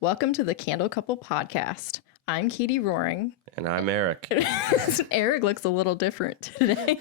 Welcome to the Candle Couple podcast. I'm Katie Roering. And I'm Eric. Eric looks a little different today.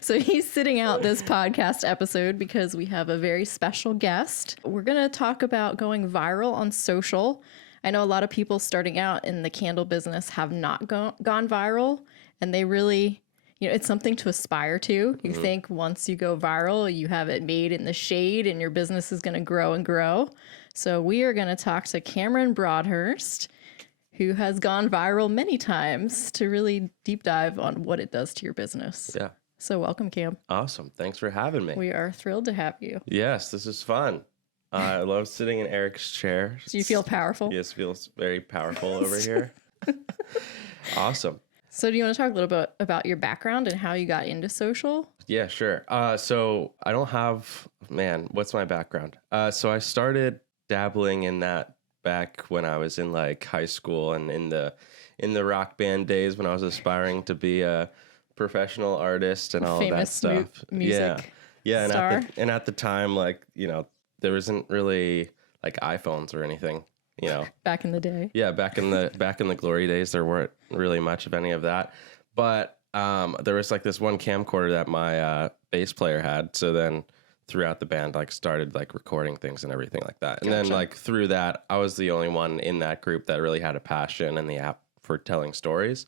So he's sitting out this podcast episode because we have a very special guest. We're going to talk about going viral on social. I know a lot of people starting out in the candle business have not gone viral, and they really, it's something to aspire to. You think once you go viral, you have it made in the shade and your business is going to grow and grow. So we are going to talk to Cameron Broadhurst, who has gone viral many times, to really deep dive on what it does to your business. Yeah. So welcome, Cam. Awesome. Thanks for having me. We are thrilled to have you. Yes, this is fun. I love sitting in Eric's chair. Do you feel powerful? Yes, feels very powerful over here. Awesome. So do you want to talk a little bit about your background and how you got into social? Yeah, sure. So I don't have, what's my background? So I started dabbling in that back when I was in like high school and in the rock band days when I was aspiring to be a professional artist and all of that stuff. Music yeah. Star. And at the time, there wasn't really like iPhones or anything, Back in the day. Yeah, back in the glory days, there weren't really much of any of that. But there was like this one camcorder that my bass player had. So then throughout the band, started recording things and everything like that. And then through that, I was the only one in that group that really had a passion and the app for telling stories.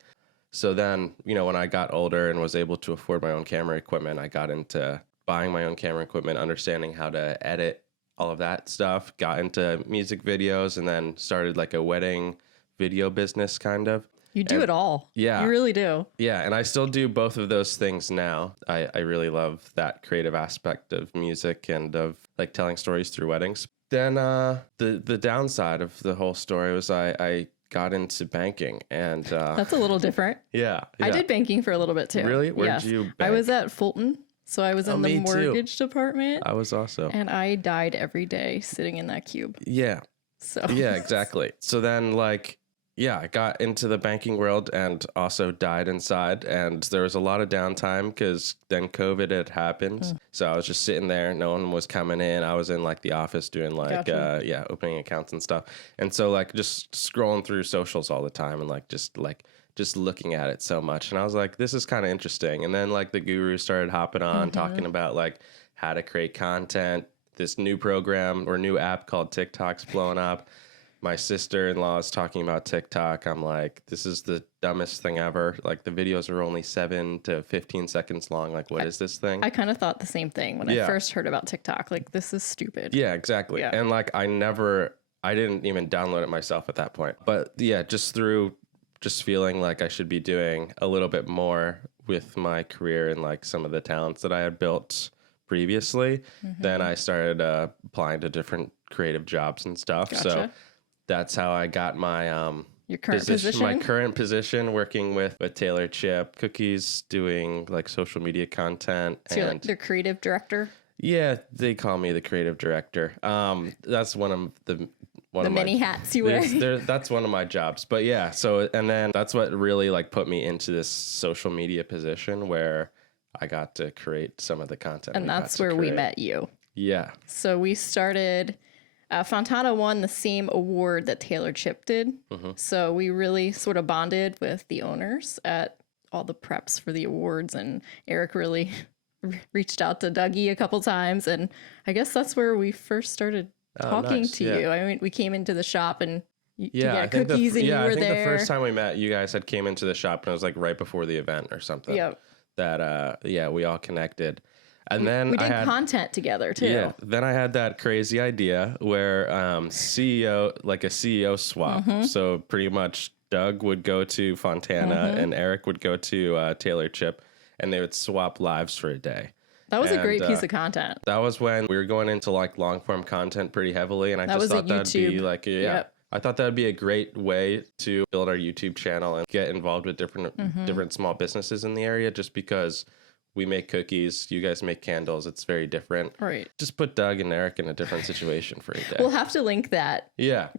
So then, when I got older and was able to afford my own camera equipment, I got into buying my own camera equipment, understanding how to edit all of that stuff, got into music videos, and then started a wedding video business kind of. You do it all. Yeah. You really do. Yeah, and I still do both of those things now. I really love that creative aspect of music and of telling stories through weddings. Then the downside of the whole story was I got into banking, and that's a little different. Yeah. I did banking for a little bit too. Really? Where did you bank? I was at Fulton. So I was in the me mortgage too. department. I was also. And I died every day sitting in that cube. Yeah. So yeah, exactly. So then I got into the banking world and also died inside. And there was a lot of downtime because then COVID had happened. So I was just sitting there. No one was coming in. I was in the office doing Gotcha. Opening accounts and stuff. And so just scrolling through socials all the time and just looking at it so much. And I was like, this is kind of interesting. And then the gurus started hopping on talking about how to create content. This new program or new app called TikTok's blowing up. My sister-in-law is talking about TikTok. I'm like, this is the dumbest thing ever. The videos are only 7 to 15 seconds long. What is this thing? I kind of thought the same thing when I first heard about TikTok. This is stupid. Yeah, exactly. Yeah. And I didn't even download it myself at that point. But yeah, just feeling like I should be doing a little bit more with my career and some of the talents that I had built previously. Then I started applying to different creative jobs and stuff. Gotcha. So that's how I got my your current position. My current position, working with Taylor Chip Cookies, doing social media content. So you're the creative director? Yeah, they call me the creative director. That's one of the many hats you wear. That's one of my jobs. But yeah, and then that's what really put me into this social media position where I got to create some of the content. And that's where we met you. Yeah. So we started, Fontana won the same award that Taylor Chip did. So we really sort of bonded with the owners at all the preps for the awards. And Eric really reached out to Dougie a couple times. And I guess that's where we first started talking to you. I mean, we came into the shop and to get cookies and you were there. I think the first time we met, you guys had came into the shop and it was right before the event or something. Yep. That, we all connected. And then we did content together too. Yeah. Then I had that crazy idea where CEO, a CEO swap. So pretty much Doug would go to Fontana and Eric would go to Taylor Chip, and they would swap lives for a day. That was a great piece of content. That was when we were going into long form content pretty heavily, and I just thought that'd be Yep. I thought that'd be a great way to build our YouTube channel and get involved with different small businesses in the area, just because we make cookies, you guys make candles. It's very different. Right. Just put Doug and Eric in a different situation for a day. We'll have to link that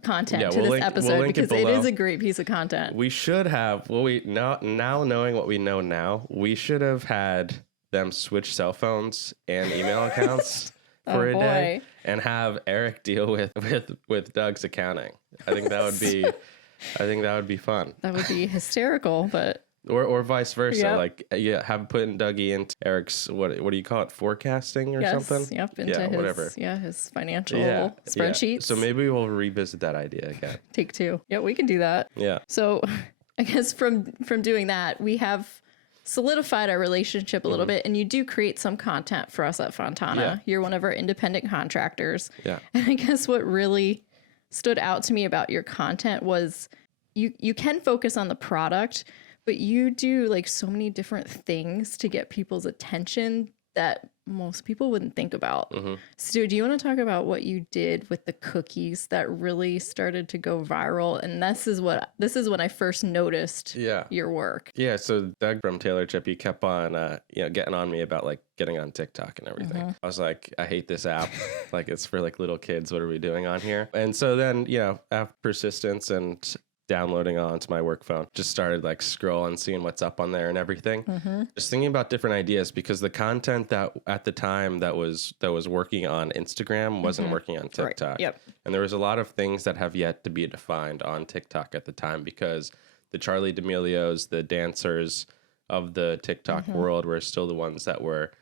content to this episode because it is a great piece of content. We should have, now knowing what we know now, we should have had them switch cell phones and email accounts for a day boy. and have Eric deal with Doug's accounting. I think that would be fun. That would be hysterical, but Or vice versa. Yep. Like, yeah, have putting Dougie into Eric's, what do you call it? Forecasting or something? Yep, into his, whatever. His financial Yeah. spreadsheets. So maybe we'll revisit that idea again. Take two. Yeah, we can do that. Yeah. So I guess from doing that, we have solidified our relationship a little bit, and you do create some content for us at Fontana. Yeah. You're one of our independent contractors. Yeah. And I guess what really stood out to me about your content was you can focus on the product, but you do like so many different things to get people's attention that most people wouldn't think about. So do you want to talk about what you did with the cookies that really started to go viral? And this is when I first noticed your work. Yeah. So Doug from Taylor Chip, he kept on, getting on me about like getting on TikTok and everything. I was like, I hate this app. Like, it's for like little kids. What are we doing on here? And so then, after persistence and downloading onto my work phone, just started like scrolling, seeing what's up on there and everything. Just thinking about different ideas, because the content that at the time that was working on Instagram wasn't working on TikTok. Right. Yep. And there was a lot of things that have yet to be defined on TikTok at the time, because the Charlie D'Amelios, the dancers of the TikTok world, were still the ones that were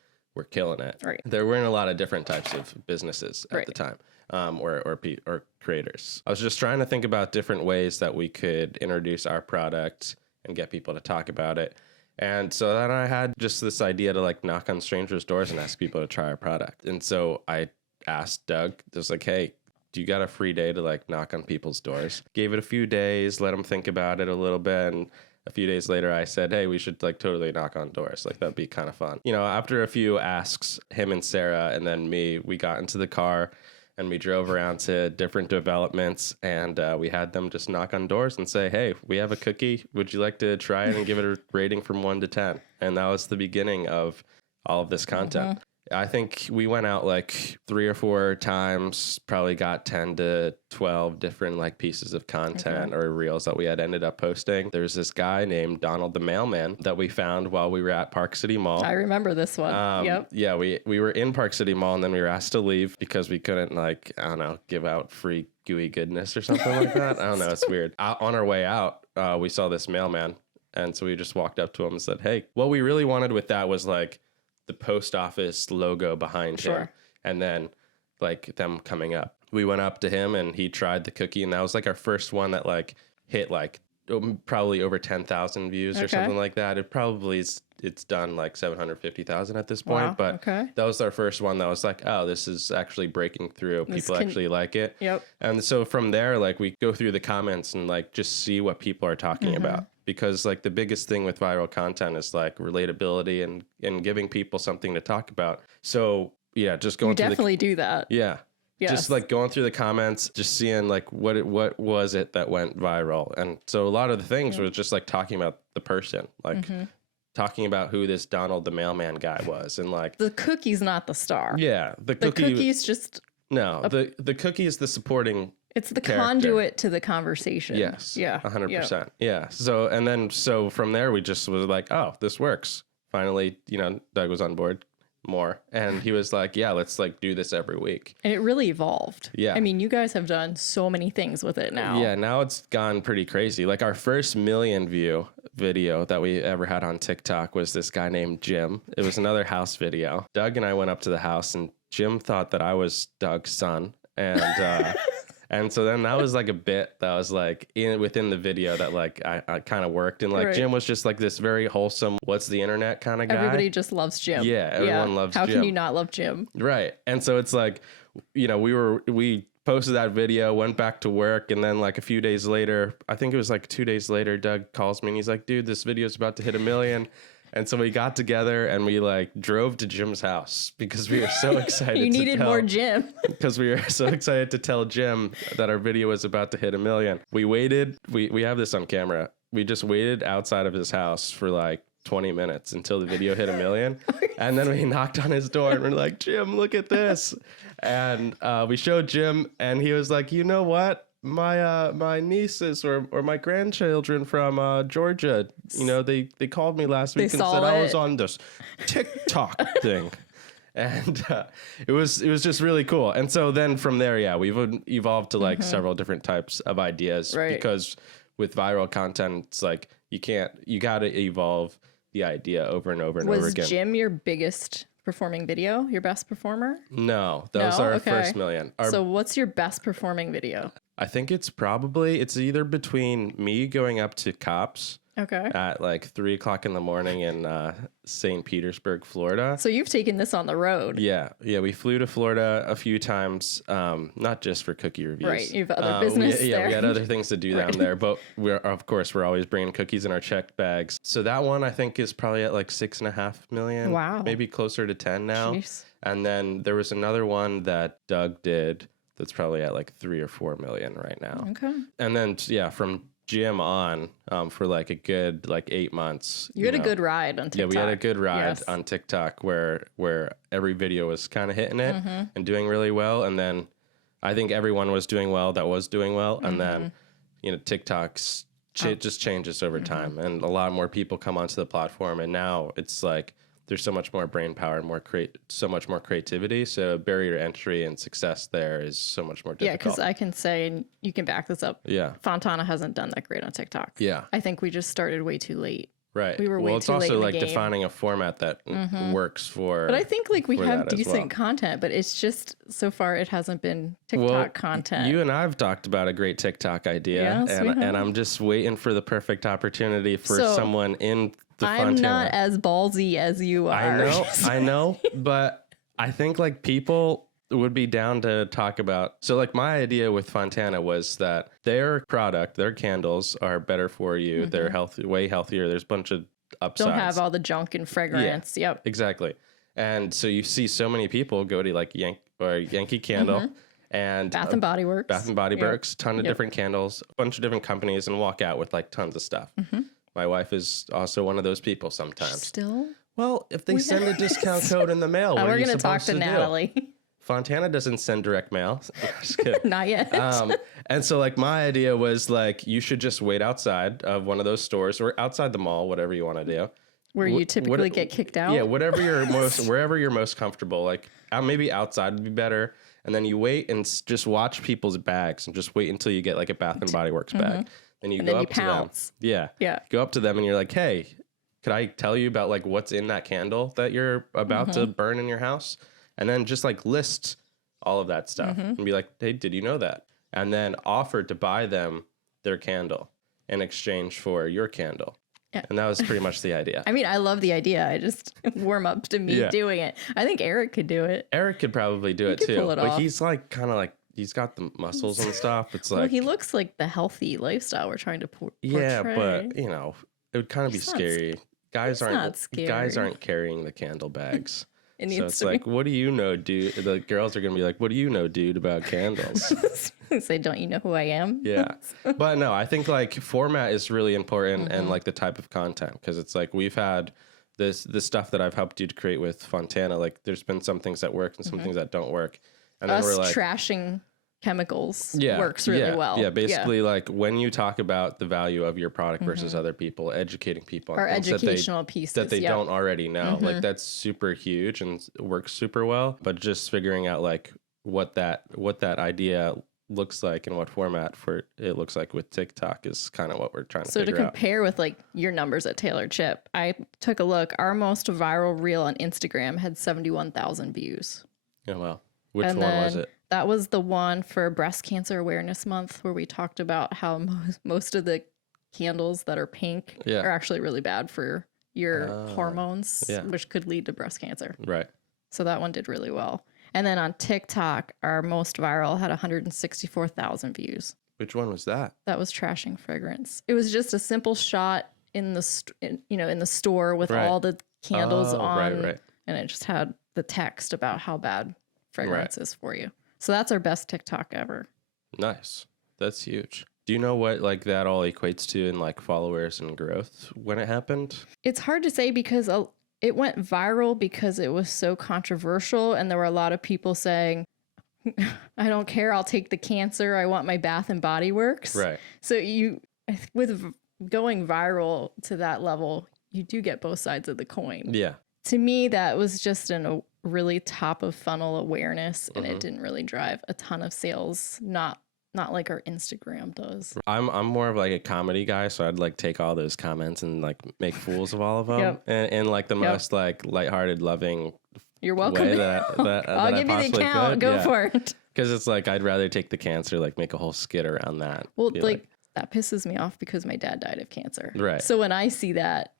killing it. Right. There weren't a lot of different types of businesses at the time. Or creators. I was just trying to think about different ways that we could introduce our product and get people to talk about it. And so then I had just this idea to like knock on strangers' doors and ask people to try our product. And so I asked Doug, just like, hey, do you got a free day to like knock on people's doors? Gave it a few days, let them think about it a little bit. And a few days later, I said, hey, we should like totally knock on doors. Like, that'd be kind of fun. After a few asks, him and Sarah and then me, we got into the car and we drove around to different developments, and we had them just knock on doors and say, hey, we have a cookie. Would you like to try it and give it a rating from 1 to 10? And that was the beginning of all of this content. I think we went out like 3 or 4 times, probably got 10 to 12 different like pieces of content or reels that we had ended up posting. There's this guy named Donald the Mailman that we found while we were at Park City Mall. I remember this one. Yep. Yeah, we were in Park City Mall, and then we were asked to leave because we couldn't like, I don't know, give out free gooey goodness or something like that. I don't know. It's weird. On our way out, we saw this mailman. And so we just walked up to him and said, hey, what we really wanted with that was like the post office logo behind him, and then like them coming up. We went up to him and he tried the cookie, and that was like our first one that like hit like probably over 10,000 views or something like that. It's done like 750,000 at this point, but that was our first one that was like, oh, this is actually breaking through. People actually like it. Yep. And so from there, like we go through the comments and like just see what people are talking about. Because like the biggest thing with viral content is like relatability and giving people something to talk about. So yeah, just going through definitely do that. Yeah. Yes. Just like going through the comments, just seeing like what was it that went viral. And so a lot of the things was just like talking about the person, like talking about who this Donald the Mailman guy was. And like the cookie's not the star. Yeah. The cookie's just the cookie is the supporting. It's the conduit to the conversation. Yes. Yeah. 100%. Yeah. So from there, we just was like, oh, this works. Finally, Doug was on board more, and he was like, yeah, let's like do this every week. And it really evolved. Yeah. I mean, you guys have done so many things with it now. Yeah. Now it's gone pretty crazy. Like our first 1 million view video that we ever had on TikTok was this guy named Jim. It was another house video. Doug and I went up to the house, and Jim thought that I was Doug's son. And, and so then that was like a bit that was like within the video that like I kind of worked, and like Jim was just like this very wholesome, what's the internet kind of guy. Everybody just loves Jim. Yeah, everyone loves Jim. How can you not love Jim? Right. And so it's like, we posted that video, went back to work, and then like a few days later, I think it was like 2 days later, Doug calls me and he's like, dude, this video is about to hit 1 million. And so we got together and we like drove to Jim's house because we were so excited. You needed more Jim. Because we were so excited to tell Jim that our video was about to hit 1 million. We waited. We have this on camera. We just waited outside of his house for like 20 minutes until the video hit 1 million. And then we knocked on his door and we're like, Jim, look at this. And we showed Jim, and he was like, you know what? My nieces or my grandchildren from Georgia, they called me last week and said I was on this TikTok thing. And it was just really cool. And so then from there, yeah, we've evolved to like several different types of ideas, because with viral content, it's like you got to evolve the idea over and over and over again. Was Jim your biggest performing video, your best performer? No, those are our first million. So what's your best performing video? I think it's either between me going up to cops at like 3:00 in the morning in St. Petersburg, Florida. So you've taken this on the road. Yeah. We flew to Florida a few times, not just for cookie reviews. Right, you have other business there. We had other things to do down there, but we're always bringing cookies in our checked bags. So that one I think is probably at like 6.5 million. Wow. Maybe closer to 10 now. Jeez. And then there was another one that Doug did that's probably at like 3 or 4 million right now. Okay. And then from Jim on for like a good like 8 months. You had a good ride on TikTok. Yeah, we had a good ride on TikTok where every video was kind of hitting it and doing really well. And then I think everyone was doing well that was doing well. And then, TikTok's just changes over time, and a lot more people come onto the platform. And now it's like there's so much more brain power and so much more creativity. So barrier to entry and success there is so much more difficult. Yeah, because I can say, and you can back this up. Yeah. Fontana hasn't done that great on TikTok. Yeah. I think we just started way too late. Right. We were way it's too late also in the like game. defining a format that works for. But I think like we have decent well. content, but it's just so far it hasn't been TikTok content. You and I have talked about a great TikTok idea, and I'm just waiting for the perfect opportunity for someone in the I'm Fontana. not as ballsy as you are. I know, but I think like people would be down to talk about. So like my idea with Fontana was that their product, their candles are better for you. They're healthy, way healthier. There's a bunch of upsides. Don't have all the junk and fragrance. Yeah, yep. Exactly. And so you see so many people go to like Yankee Candle and Bath and Body Works. Bath and Body Works, ton of different candles, a bunch of different companies, and walk out with like tons of stuff. My wife is also one of those people sometimes. Still? Well, if they send a discount code in the mail, what are you going to talk supposed to Natalie. Fontana doesn't send direct mail. Just kidding. Not yet. And so like my idea was like you should just wait outside of one of those stores or outside the mall, whatever you want to do. Where you typically get kicked out? Yeah, wherever wherever you're most comfortable. Like maybe outside would be better. And then you wait and just watch people's bags and just wait until you get like a Bath and Body Works bag. Then you go up to them. Yeah. Go up to them and you're like, hey, could I tell you about like what's in that candle that you're about to burn in your house? And then just like list all of that stuff and be like, hey, did you know that? And then offer to buy them their candle in exchange for your candle. Yeah. And that was pretty much the idea. I mean, I love the idea. I just warm up to me doing it. I think Eric could do it. Eric could probably do it too. But he's like kind of like, he's got the muscles and stuff. It's like, well, he looks like the healthy lifestyle we're trying to portray. Yeah, but it would kind of be scary. Guys aren't carrying the candle bags. So it's like, what do you know, dude? The girls are going to be like, what do you know, dude, about candles? Say, don't you know who I am? Yeah. But no, I think like format is really important and like the type of content, because it's like we've had this stuff that I've helped you to create with Fontana. Like there's been some things that work and some things that don't work. And us then we're like trashing chemicals works really well. Yeah, basically like when you talk about the value of your product versus other people, educating people on things educational pieces that they don't already know. Like that's super huge and works super well. But just figuring out like what that idea looks like and what format for it looks like with TikTok is kind of what we're trying to figure out. So to compare with like your numbers at Taylor Chip, I took a look. Our most viral reel on Instagram had 71,000 views. Yeah, well, which one was it? That was the one for Breast Cancer Awareness Month, where we talked about how most of the candles that are pink are actually really bad for your hormones, which could lead to breast cancer. Right. So that one did really well. And then on TikTok, our most viral had 164,000 views. Which one was that? That was Trashing Fragrance. It was just a simple shot in the in the store with all the candles on, and it just had the text about how bad fragrance is for you. So that's our best TikTok ever. Nice. That's huge. Do you know what like that all equates to in like followers and growth when it happened? It's hard to say because it went viral because it was so controversial, and there were a lot of people saying, I don't care, I'll take the cancer, I want my Bath and Body Works. Right. So with going viral to that level, you do get both sides of the coin. Yeah. To me, that was just a really top of funnel awareness, and it didn't really drive a ton of sales. Not like our Instagram does. I'm more of like a comedy guy, so I'd like take all those comments and like make fools of all of them, Yep. and like the most like lighthearted, loving. You're welcome. Way that I'll give you the account. Could. Go for it. Because it's like I'd rather take the cancer, like make a whole skit around that. Well, like that pisses me off because my dad died of cancer. Right. So when I see that,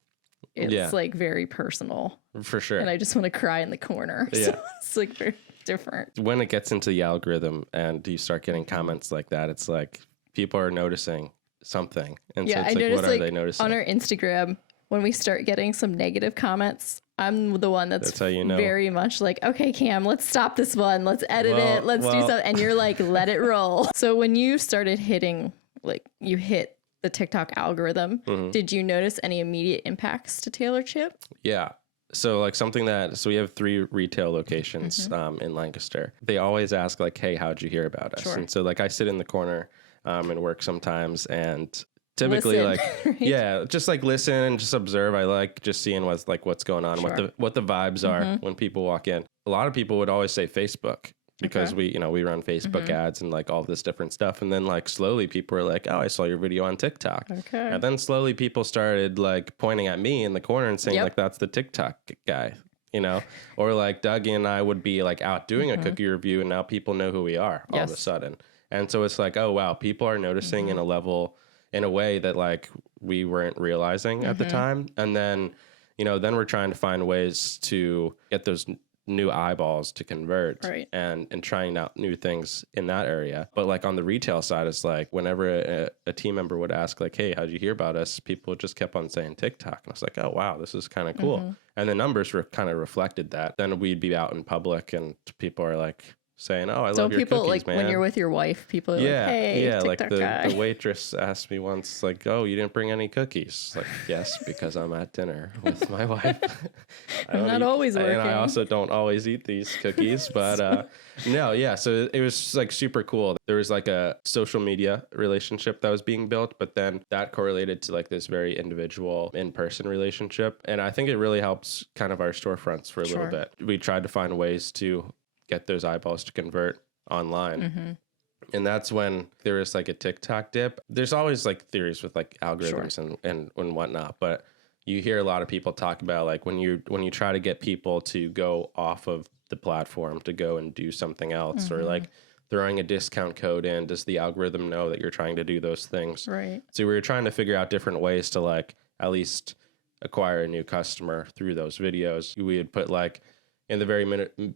it's like very personal. For sure. And I just want to cry in the corner. Yeah. So it's like very different. When it gets into the algorithm and you start getting comments like that, it's like people are noticing something. And so it's like, what are they noticing? On our Instagram, when we start getting some negative comments, I'm the one that's how you know. Very much like, okay, Cam, let's stop this one. Let's edit it. Let's do something. And you're like, let it roll. So when you started hitting, like you hit the TikTok algorithm, did you notice any immediate impacts to Taylor Chip? Yeah. So like so we have 3 retail locations in Lancaster. They always ask like, hey, how'd you hear about us? Sure. And so like I sit in the corner and work sometimes, and typically listen, like right? just like listen and just observe. I like just seeing what's going on, what the vibes are when people walk in. A lot of people would always say Facebook because we run Facebook ads and like all this different stuff. And then like slowly people were like, oh, I saw your video on TikTok. Okay. And then slowly people started like pointing at me in the corner and saying like, that's the TikTok guy, or like Dougie and I would be like out doing a cookie review, and now people know who we are all of a sudden. And so it's like, oh wow, people are noticing in a way that like we weren't realizing at the time. And then, then we're trying to find ways to get those new eyeballs to convert, right, and trying out new things in that area. But like on the retail side, it's like whenever a team member would ask like, hey, how'd you hear about us? People just kept on saying TikTok. And I was like, oh wow, this is kind of cool. And the numbers were kind of reflected that. Then we'd be out in public and people are like saying, oh, I love your people, cookies, like, man. when you're with your wife, people are like, hey, TikTok like guy. the waitress asked me once, like, oh, you didn't bring any cookies? Like, yes, because I'm at dinner with my wife. I'm not always working. And I also don't always eat these cookies, but so it was like super cool. There was like a social media relationship that was being built, but then that correlated to like this very individual in-person relationship. And I think it really helps kind of our storefronts for a little bit. We tried to find ways to get those eyeballs to convert online. And that's when there is like a TikTok dip. There's always like theories with like algorithms and whatnot, but you hear a lot of people talk about like when you try to get people to go off of the platform to go and do something else, or like throwing a discount code in, does the algorithm know that you're trying to do those things? Right. So we were trying to figure out different ways to like at least acquire a new customer through those videos. We would put like in the very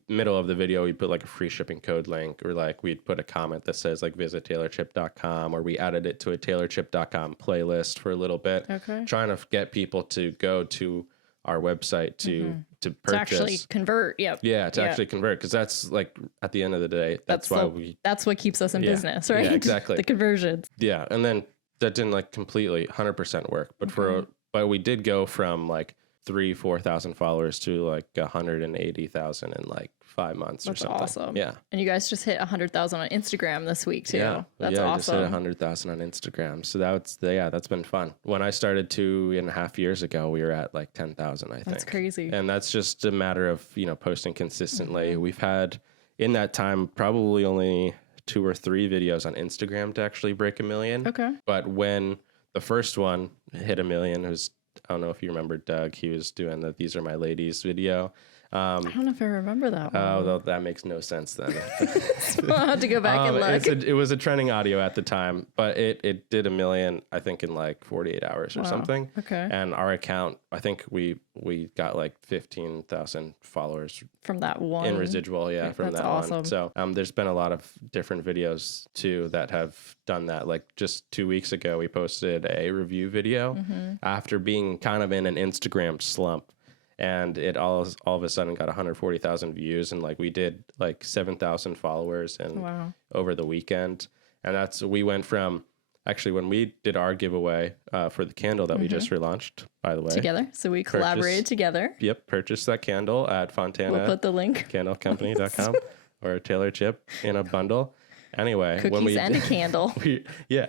middle of the video, we'd put like a free shipping code link, or like we'd put a comment that says like visit taylorchip.com, or we added it to a taylorchip.com playlist for a little bit, trying to get people to go to our website to purchase. To actually convert. Actually convert. Because that's like at the end of the day, that's what keeps us in business, right? Yeah, exactly. The conversions. Yeah. And then that didn't like completely 100% work, but but we did go from like 4,000 followers to like 180,000 in like 5 months or something. That's awesome. Yeah. And you guys just hit 100,000 on Instagram this week too. Yeah. That's awesome. awesome. Just hit 100,000 on Instagram. So that's been fun. When I started 2.5 years ago, we were at like 10,000, I think. That's crazy. And that's just a matter of, posting consistently. We've had in that time, probably only 2 or 3 videos on Instagram to actually break 1 million. Okay. But when the first one hit 1 million, it was, I don't know if you remember Doug. He was doing the "These Are My Ladies" video. I don't know if I remember that one. Oh, that makes no sense then. I'll have to go back and look. It was a trending audio at the time, but it did 1 million, I think, in like 48 hours or something. Okay. And our account, I think we got like 15,000 followers from that one in residual. Yeah, from that awesome. one. So there's been a lot of different videos too that have done that. Like just 2 weeks ago, we posted a review video after being kind of in an Instagram slump. And it all of a sudden got 140,000 views, and like we did like 7,000 followers and over the weekend. And we went from actually when we did our giveaway for the candle that we just relaunched, by the way, together. So we collaborated together. Yep, purchased that candle at Fontana. We'll put the link. Candlecompany.com or Taylor Chip in a bundle. Anyway, cookies and a candle.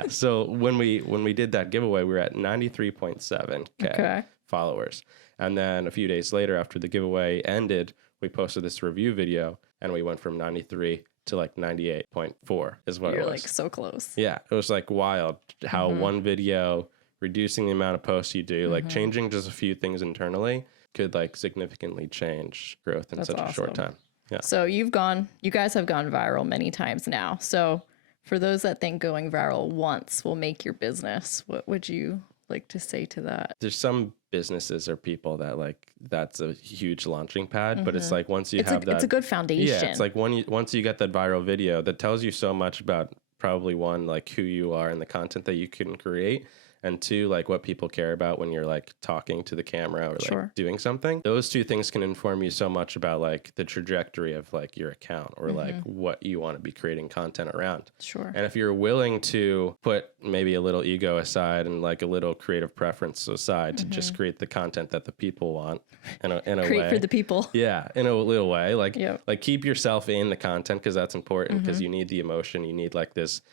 So when we did that giveaway, we were at 93.7K followers. And then a few days later, after the giveaway ended, we posted this review video and we went from 93 to like 98.4 is what You're it was. like so close. Yeah, it was like wild how one video, reducing the amount of posts you do, like changing just a few things internally could like significantly change growth in That's such a short awesome. time. Yeah. So you guys have gone viral many times now. So for those that think going viral once will make your business, what would you like to say to that? There's some businesses or people that like that's a huge launching pad, but it's like once you have that, it's a good foundation. yeah, it's like once you get that viral video that tells you so much about probably one, like who you are and the content that you can create, and two, like what people care about when you're like talking to the camera or like doing something. Those two things can inform you so much about like the trajectory of like your account or like what you want to be creating content around. Sure. And if you're willing to put maybe a little ego aside and like a little creative preference aside to just create the content that the people want in a Create way for the people. Yeah, in a little way, like Yep. like keep yourself in the content because that's important because you need the emotion, you need like this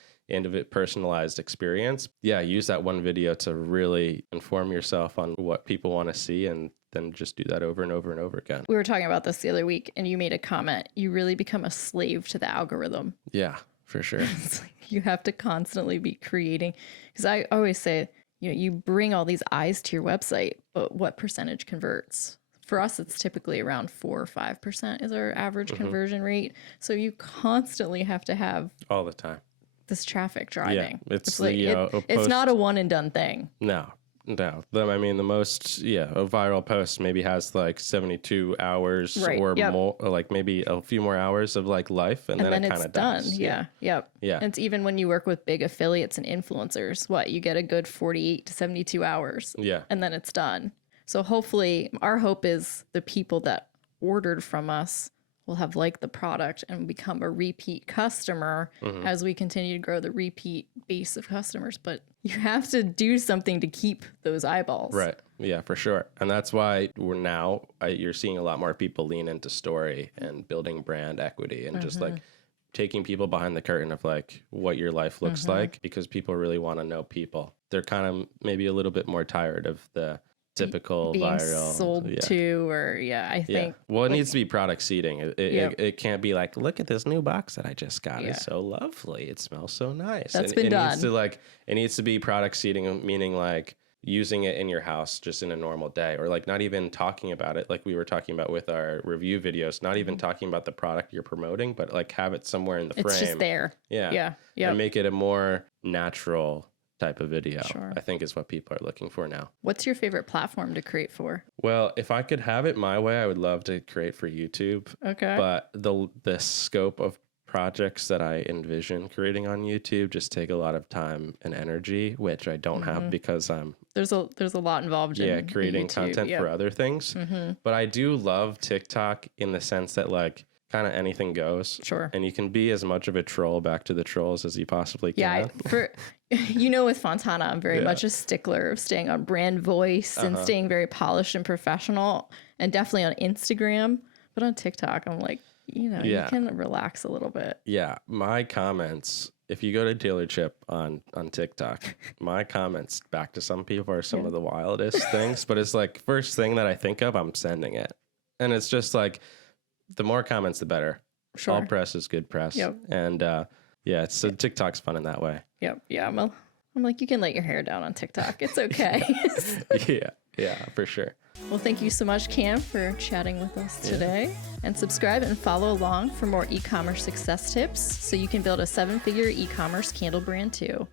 personalized experience. Yeah, use that one video to really inform yourself on what people want to see and then just do that over and over and over again. We were talking about this the other week and you made a comment. You really become a slave to the algorithm. Yeah, for sure. It's like you have to constantly be creating. Because I always say, you bring all these eyes to your website, but what percentage converts? For us, it's typically around 4 or 5% is our average conversion rate. So you constantly have to have All the time. this traffic driving. Yeah, it's like, it's not a one and done thing. No. I mean, the most, a viral post maybe has like 72 hours or more, or like maybe a few more hours of like life, and then it kind of done. dies. Yeah. Yep. Yeah. And it's even when you work with big affiliates and influencers, you get a good 48 to 72 hours. Yeah. And then it's done. So hopefully, our hope is the people that ordered from us will have liked the product and become a repeat customer as we continue to grow the repeat base of customers. But you have to do something to keep those eyeballs. Right. Yeah, for sure. And that's why you're seeing a lot more people lean into story and building brand equity and just like taking people behind the curtain of like what your life looks like, because people really want to know people. They're kind of maybe a little bit more tired of the typical being viral sold to, or I think. Well, it needs to be product seeding. It can't be like, look at this new box that I just got. It's so lovely. It smells so nice. That's been done. It needs to be product seeding, meaning like using it in your house just in a normal day, or like not even talking about it like we were talking about with our review videos, not even talking about the product you're promoting, but like have it somewhere in the frame. It's just there. Yeah. And make it a more natural type of video, I think is what people are looking for now. What's your favorite platform to create for? Well, if I could have it my way, I would love to create for YouTube. Okay. But the scope of projects that I envision creating on YouTube just take a lot of time and energy, which I don't have because I'm there's a lot involved in creating content for other things. But I do love TikTok in the sense that like kind of anything goes. Sure. And you can be as much of a troll back to the trolls as you possibly can. Yeah, with Fontana, I'm very much a stickler of staying on brand voice and staying very polished and professional, and definitely on Instagram. But on TikTok, I'm like, you can relax a little bit. Yeah. My comments, if you go to Dealer Chip on TikTok, my comments back to some people are some of the wildest things. But it's like first thing that I think of, I'm sending it. And it's just like, the more comments, the better. Sure. All press is good press. Yep. And so TikTok's fun in that way. Yep. Yeah. I'm like, you can let your hair down on TikTok. It's okay. Yeah, for sure. Well, thank you so much, Cam, for chatting with us today. And subscribe and follow along for more e-commerce success tips so you can build a 7-figure e-commerce candle brand too.